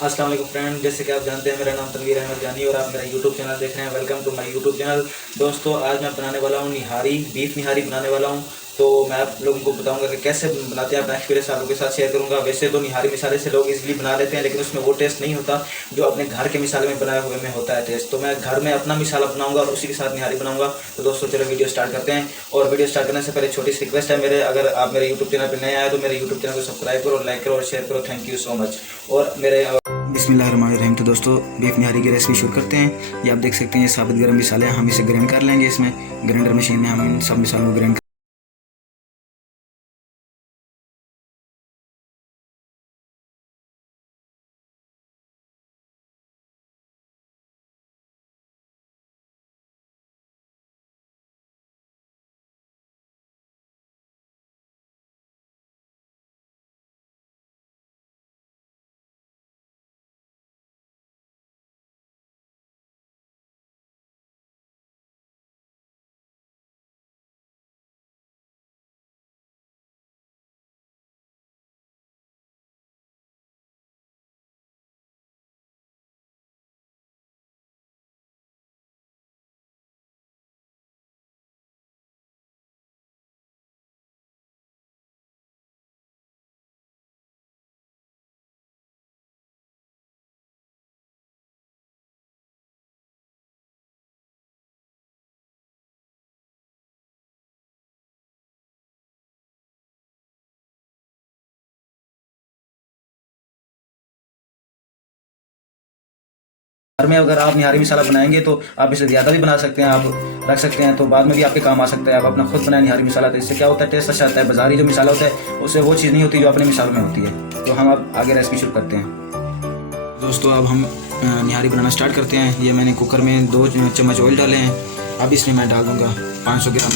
अस्सलाम वालेकुम फ्रेंड, जैसे कि आप जानते हैं मेरा नाम तनवीर अहमद जानी और आप मेरा यूट्यूब चैनल देख रहे हैं। Welcome to my YouTube channel. दोस्तों, आज मैं बनाने वाला हूँ निहारी, बीफ निहारी बनाने वाला हूँ। तो मैं आप लोगों को बताऊंगा कि कैसे बनाते हैं, अपना एक्सपीरियंस आप लोगों के साथ शेयर करूंगा। वैसे तो निहारी मिसाले से लोग इजीली बना लेते हैं, लेकिन उसमें वो टेस्ट नहीं होता जो अपने घर के मिसाले में बनाए हुए में होता है टेस्ट। तो मैं घर में अपना मिसाला बनाऊंगा और उसी के साथ निहारी बनाऊंगा। तो दोस्तों चलो वीडियो स्टार्ट करते हैं। और वीडियो स्टार्ट करने से पहले छोटी सी रिक्वेस्ट है मेरे, अगर आप मेरे यूट्यूब चैनल पर नए आए तो मेरे यूट्यूब चैनल को सब्सक्राइब करो, लाइक करो और शेयर करो। Thank you so much. और मेरे बिस्मिल्लाहिर्रहमानिर्रहीम। तो दोस्तों बीफ निहारी की रेसिपी शुरू करते हैं। ये आप देख सकते हैं, ये साबित गर्म मिसाले हैं। हम इसे ग्राइंड कर लेंगे। इसमें ग्राइंडर मशीन में हम इन सब मिसालों को ग्राइंड घर में अगर आप निहारी मिसाला बनाएंगे तो आप इसे ज़्यादा भी बना सकते हैं, आप रख सकते हैं, तो बाद में भी आपके काम आ सकता है। आप अपना खुद बनाए निहारी मिसाला, तो इससे क्या होता है, टेस्ट अच्छा आता है। बाजारी जो मिसाला होता है उससे वो चीज़ नहीं होती जो अपने मिसाल में होती है। तो हम अब आगे रेसिपी शुरू करते हैं। दोस्तों अब हम निहारी बनाना स्टार्ट करते हैं। ये मैंने कुकर में 2 चम्मच ऑयल डाले हैं। अब इसमें मैं डाल दूँगा 500 ग्राम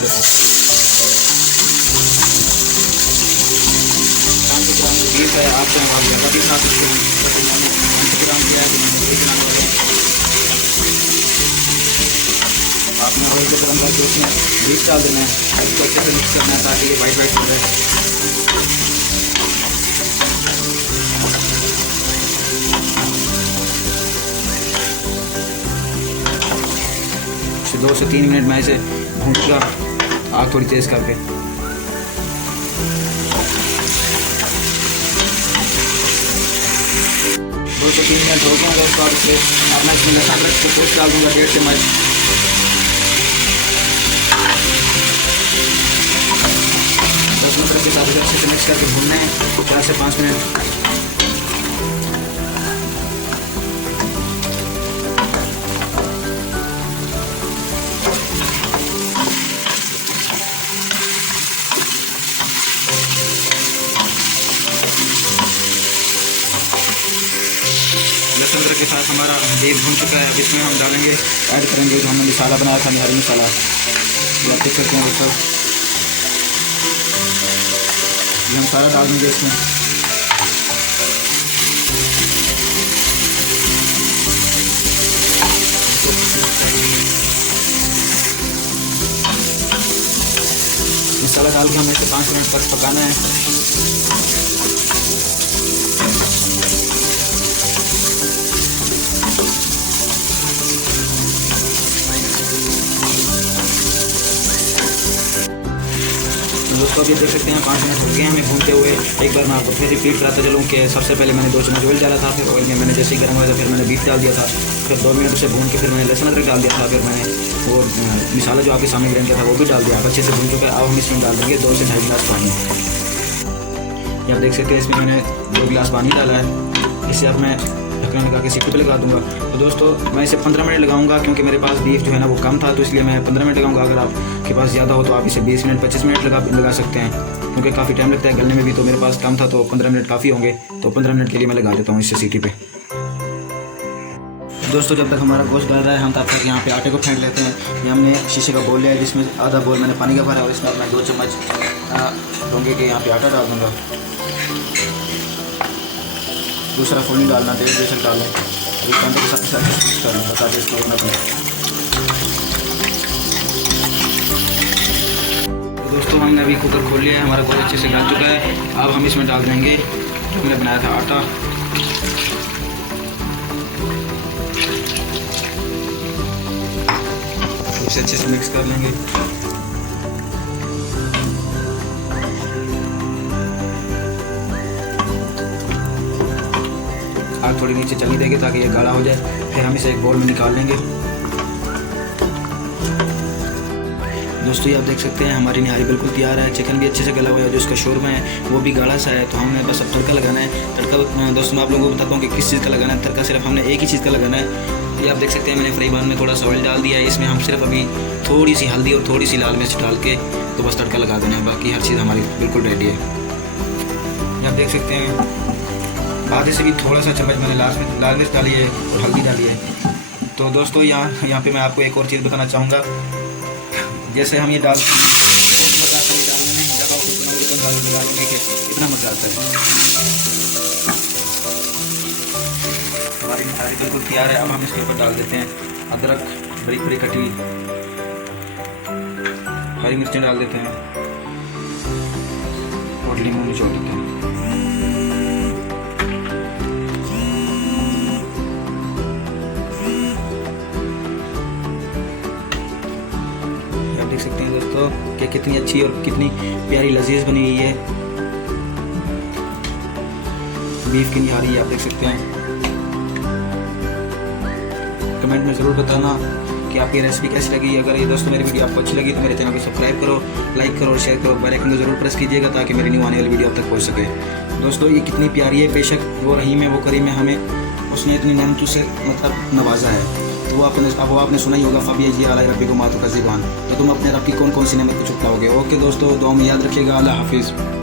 बीफ है। आप चाहें आप ज़्यादा भी बना सकते हैं। 500 ग्राम किया है तो मैंने 1 ग्राम डाला। आपने ऑयल को गर्म करके उसमें बीफ डाल देना है। इसको अच्छे से मिक्स करना है ताकि ये वाइट वाइट हो जाए। 2 से 3 मिनट मैं इसे भूनूंगा, आग थोड़ी तेज़ करके। 2 से 3 मिनट हो गया। उसके बाद इसे अपना इसमें लहसुन अदरक की पेस्ट डाल दूँगा 1.5 चम्मच। लहसुन अदरक के साथ अच्छे से मिक्स करके भूनना है 4 से 5 मिनट। लहसुन अदरक के साथ हमारा बीफ भून चुका है। अब इसमें हम डालेंगे, ऐड करेंगे जो हमने मसाला बनाया था, निहारी मसाला। आप देख सकते हैं दोस्तों, ये हम सारा डाल देंगे इसमें। मसाला डाल के हमें इसे 5 मिनट तक पकाना है। दोस्तों अभी देख सकते हैं 5 मिनट हो गए हैं हमें भूनते हुए। एक बार मैं आपको फिर रिपीट कराता चलूँ कि सबसे पहले मैंने 2 चम्मच ऑयल डाला था, फिर ऑयल में मैंने जैसे ही गर्म हुआ था फिर मैंने बीफ डाल दिया था, फिर 2 मिनट उसे भून के फिर मैंने लहसुन अदरक डाल दिया था, फिर मैंने वो मिसाला जो आपके सामने ग्राइंड किया था वो भी डाल दिया। अब अच्छे से भून चुका है। अब हम इसमें डाल देंगे 2 से 2.5 गिलास पानी। ये आप देख सकते हैं इसमें मैंने 2 गिलास पानी डाला है। इसे अब मैं ढक्कन लगा के सीटी पे लगा दूंगा। तो दोस्तों मैं इसे 15 मिनट लगाऊंगा, क्योंकि मेरे पास बीफ जो है ना वो कम था, तो इसलिए मैं 15 मिनट लगाऊंगा। अगर आपके पास ज़्यादा हो तो आप इसे 20 मिनट 25 मिनट लगा सकते हैं, क्योंकि काफ़ी टाइम लगता है गलने में भी। तो मेरे पास कम था तो 15 मिनट काफ़ी होंगे, तो 15 मिनट के लिए मैं लगा देता हूँ इसे सीटी पे। दोस्तों जब तक हमारा गोश्त गल रहा है हम तब तक यहाँ पे आटे को फेंट लेते हैं। ये हमने शीशे का बोल लिया है जिसमें आधा बोल मैंने पानी का भरा है, और इसमें मैं 2 चम्मच डोंगे के यहाँ पे आटा डाल दूँगा। दूसरा फूल डालना, 1.5 बेसन डालें। एक घंटे के साथ मिक्स कर लूँगा ताकि इसको होना पड़े। दोस्तों हमने अभी कुकर खोल लिया है, हमारा गोश्त अच्छे से गल चुका है। अब हम इसमें डाल देंगे जो हमने बनाया था आटा। से अच्छे से मिक्स कर लेंगे। आग थोड़ी नीचे चली देंगे ताकि ये गाढ़ा हो जाए। फिर हम इसे एक बाउल में निकाल लेंगे। दोस्तों ये आप देख सकते हैं हमारी निहारी बिल्कुल तैयार है। चिकन भी अच्छे से गला हुआ है, जो इसका शोरमा है वो भी गाढ़ा सा है। तो हमने बस अब तड़का लगाना है। तड़का दोस्तों मैं आप लोगों को बताता हूँ कि किस चीज़ का लगाना है। तड़का सिर्फ हमने एक ही चीज़ का लगाना है। ये आप देख सकते हैं मैंने फ्राई पैन में थोड़ा सा ऑयल डाल दिया है। इसमें हम सिर्फ अभी थोड़ी सी हल्दी और थोड़ी सी लाल मिर्च डाल के तो बस तड़का लगा देना है। बाकी हर चीज़ हमारी बिल्कुल रेडी है। ये आप देख सकते हैं आधे से भी थोड़ा सा चम्मच मैंने लाल मिर्च डाली है और हल्दी डाली है। तो दोस्तों यहाँ पे मैं आपको एक और चीज़ बताना चाहूँगा। जैसे हम ये डाल कितना मजा आता है। हमारी निहारी बिल्कुल तैयार है। अब हम इसके ऊपर डाल देते हैं अदरक, बड़ी बड़ी कटी हुई हरी मिर्चें डाल देते हैं और नींबू निचोड़ देते हैं। देख सकते हैं दोस्तों कि कितनी अच्छी और कितनी प्यारी लजीज बनी हुई है बीफ की निहारी। आप देख सकते हैं। कमेंट में ज़रूर बताना कि आपकी रेसिपी कैसी लगी। अगर ये दोस्तों मेरी वीडियो आपको अच्छी लगी तो मेरे चैनल को सब्सक्राइब करो, लाइक करो और शेयर करो। बेल आइकन को ज़रूर प्रेस कीजिएगा ताकि मेरी न्यू आने वाली वीडियो आप तक पहुँच सके। दोस्तों ये कितनी प्यारी है। बेशक वो रहीम है, वो करीम है, हमें उसने इतनी नेमतों से मतलब नवाजा है। तो वो आपने सुना ही होगा फ़बी अला रब्बिकुम मा तुकज़्ज़िबान। तो तुम अपने रब की कौन कौन सी नेमत को चुटलाओगे। ओके दोस्तों, दुआ में याद रखिएगा। अल्लाह हाफिज़।